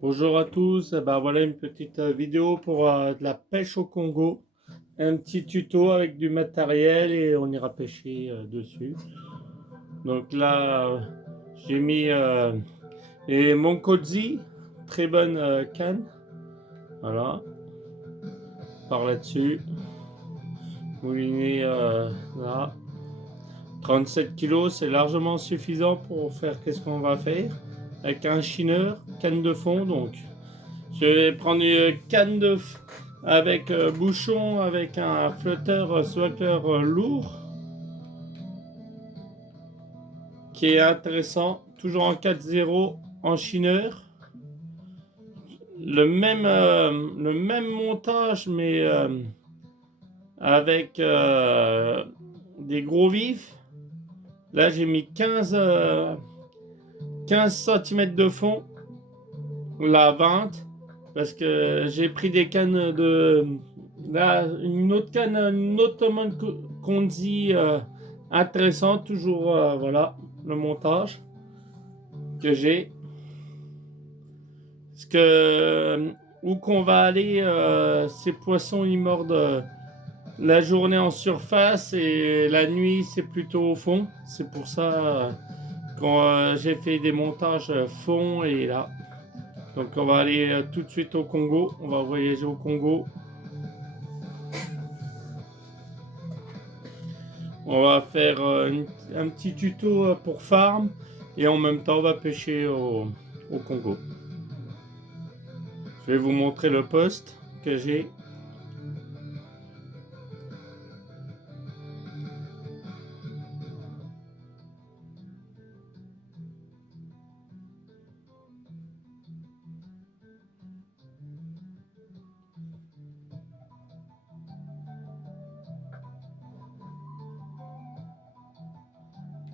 Bonjour à tous, voilà une petite vidéo pour de la pêche au Congo. Un petit tuto avec du matériel et on ira pêcher dessus. Donc là, j'ai mis et mon Kodzi, très bonne canne. Voilà, par là-dessus. Mouliné là. 37 kilos, c'est largement suffisant pour faire qu'est-ce qu'on va faire. Avec un chineur, canne de fond donc. Je vais prendre une canne avec bouchon, avec un flotteur swatter lourd qui est intéressant, toujours en 4-0 en chineur. Le même montage mais avec des gros vifs. Là j'ai mis 15 cm de fond, là 20, parce que j'ai pris des cannes de... Là, une autre canne, une autre Konzi intéressante, toujours voilà, le montage que j'ai. Parce que où qu'on va aller, ces poissons ils mordent la journée en surface et la nuit c'est plutôt au fond. C'est pour ça quand j'ai fait des montages fond et là. Donc on va aller tout de suite au Congo, on va voyager au Congo. On va faire un petit tuto pour farm et en même temps on va pêcher au Congo. Je vais vous montrer le poste que j'ai.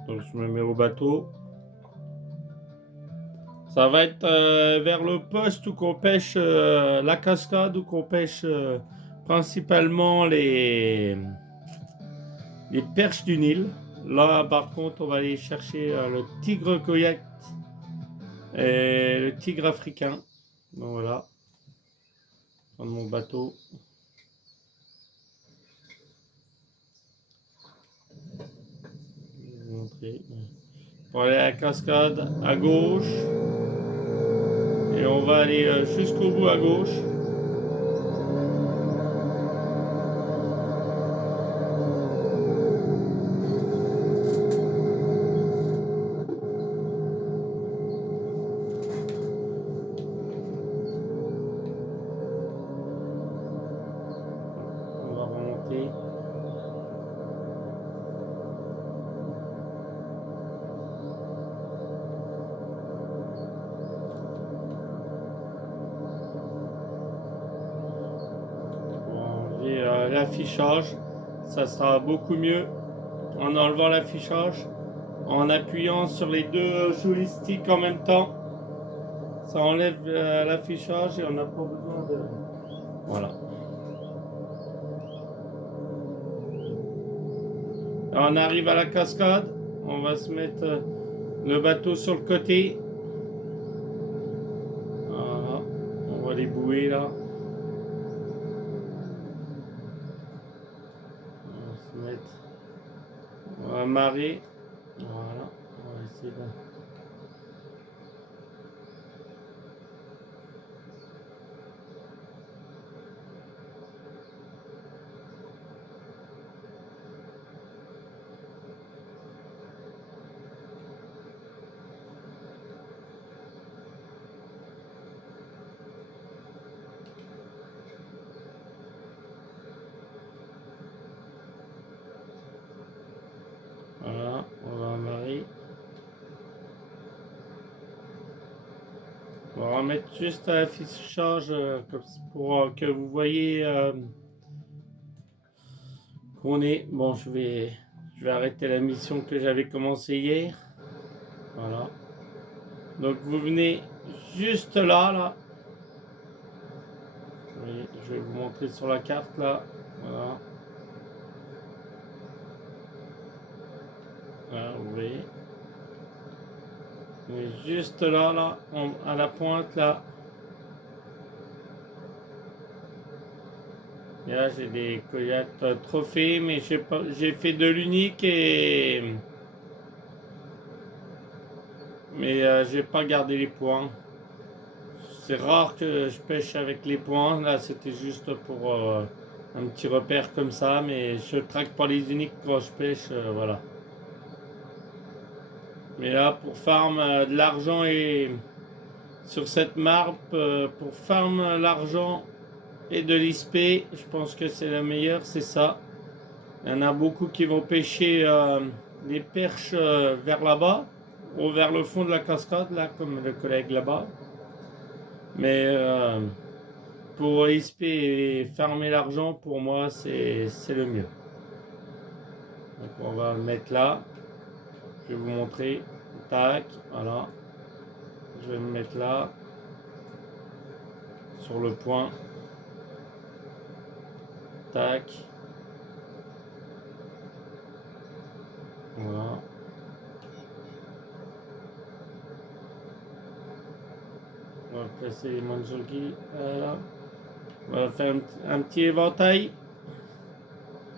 Donc je me mets au bateau. Ça va être vers le poste où qu'on pêche la cascade, où qu'on pêche principalement les perches du Nil. Là par contre on va aller chercher le tigre koyak et le tigre africain. Donc voilà, prendre mon bateau. Je vais vous montrer. Pour aller à la cascade à gauche. Et on va aller jusqu'au bout à gauche. On va remonter. On va enlever l'affichage. Ça sera beaucoup mieux en enlevant l'affichage. En appuyant sur les deux joysticks en même temps. Ça enlève l'affichage et on n'a pas besoin de... Voilà. Alors on arrive à la cascade. On va se mettre le bateau sur le côté. Voilà. On voit les bouées là. On va se mettre... On va amarrer. Voilà. On va essayer de... Voilà, on va amarrer. On va remettre juste à l'affichage pour que vous voyez qu'on est. Bon, je vais arrêter la mission que j'avais commencée hier. Voilà. Donc vous venez juste là. Je vais vous montrer sur la carte là. Voilà. Voilà, vous voyez. Mais juste là, à la pointe là. Et là, j'ai des coyotes trophées, mais j'ai fait de l'unique mais j'ai pas gardé les points. C'est rare que je pêche avec les points. Là, c'était juste pour un petit repère comme ça, mais je traque pas les uniques quand je pêche, voilà. Mais là, pour farm de l'argent et sur cette map, pour farm l'argent et de l'XP, je pense que c'est le meilleur, c'est ça. Il y en a beaucoup qui vont pêcher les perches vers là-bas, ou vers le fond de la cascade, là, comme le collègue là-bas. Mais pour XP et farmer l'argent, pour moi, c'est le mieux. Donc on va le mettre là. Je vais vous montrer. Tac, voilà. Je vais le mettre là. Sur le point. Tac. Voilà. On va placer les manjoki. Voilà. On va faire un petit éventail.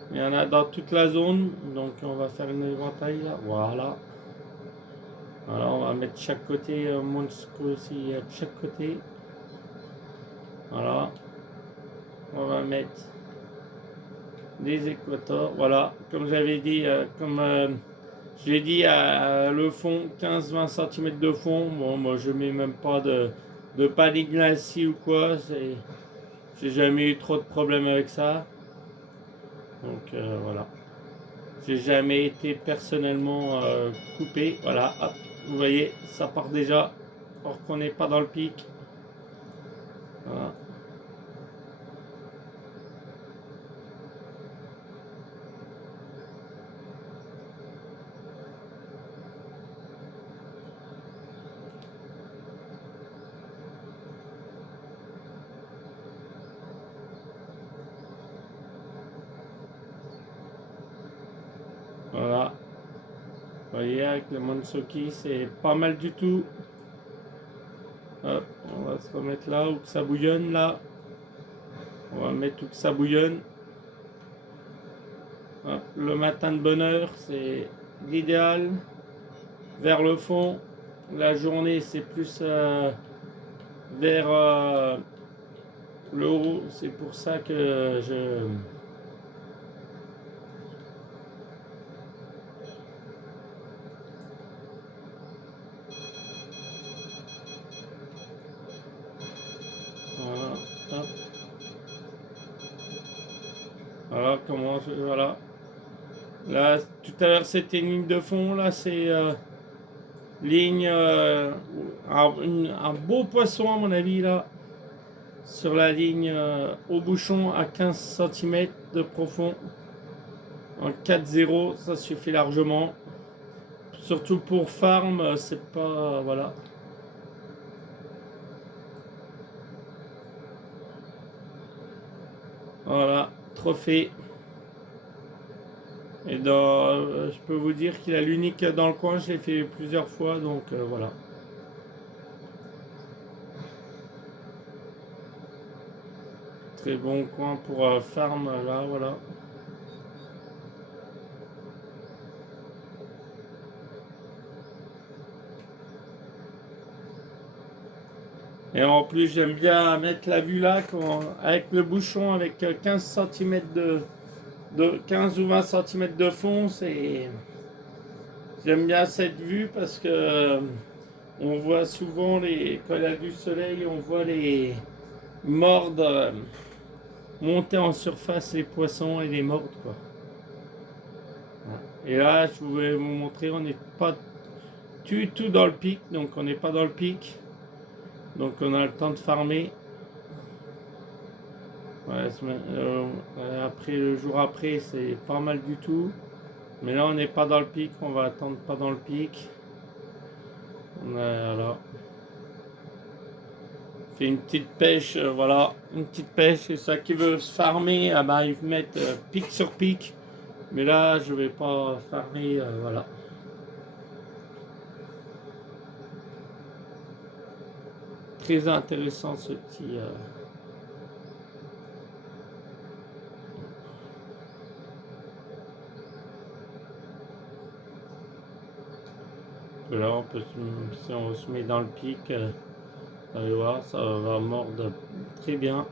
Il y en a dans toute la zone. Donc on va faire un éventail là. Voilà. Voilà, on va mettre chaque côté, Monsko aussi de chaque côté. Voilà. On va mettre des équateurs. Voilà, comme j'avais dit, comme je l'ai dit, le fond, 15-20 cm de fond. Bon, moi je mets même pas de panier glacis ou quoi. J'ai jamais eu trop de problèmes avec ça. Donc voilà. J'ai jamais été personnellement coupé. Voilà, hop, vous voyez, ça part déjà. Or qu'on n'est pas dans le pic. Voilà. Voilà. Vous voyez, avec le Monsoki, c'est pas mal du tout. Hop, on va se remettre là où que ça bouillonne là. On va mettre où que ça bouillonne. Hop, le matin de bonne heure, c'est l'idéal. Vers le fond, la journée, c'est plus vers le haut. C'est pour ça que je... Voilà, hop. Voilà comment je... Voilà. Là, tout à l'heure, c'était une ligne de fond. Là, c'est ligne... un beau poisson, à mon avis, là. Sur la ligne au bouchon à 15 cm de profond. En 4-0, ça suffit largement. Surtout pour farm, c'est pas... Voilà. Voilà, trophée. Et je peux vous dire qu'il a l'unique dans le coin, je l'ai fait plusieurs fois, donc voilà. Très bon coin pour farm, là, voilà. Et en plus, j'aime bien mettre la vue là, avec le bouchon, avec 15 cm de 15 ou 20 cm de fond, j'aime bien cette vue parce que on voit souvent quand il y a du soleil, on voit les mordes monter en surface, les poissons et les mordes, quoi. Et là, je voulais vous montrer, on n'est pas du tout dans le pic, donc on n'est pas dans le pic. Donc on a le temps de farmer. Ouais, après, le jour après, c'est pas mal du tout. Mais là, on n'est pas dans le pic, on va attendre pas dans le pic. Voilà. Fait une petite pêche, voilà, une petite pêche. Et ça qui veut se farmer, ah bah, ils mettent pic sur pic. Mais là, je vais pas farmer, voilà. Très intéressant ce petit. que là, si on se met dans le pic, vous allez voir, ça va mordre très bien.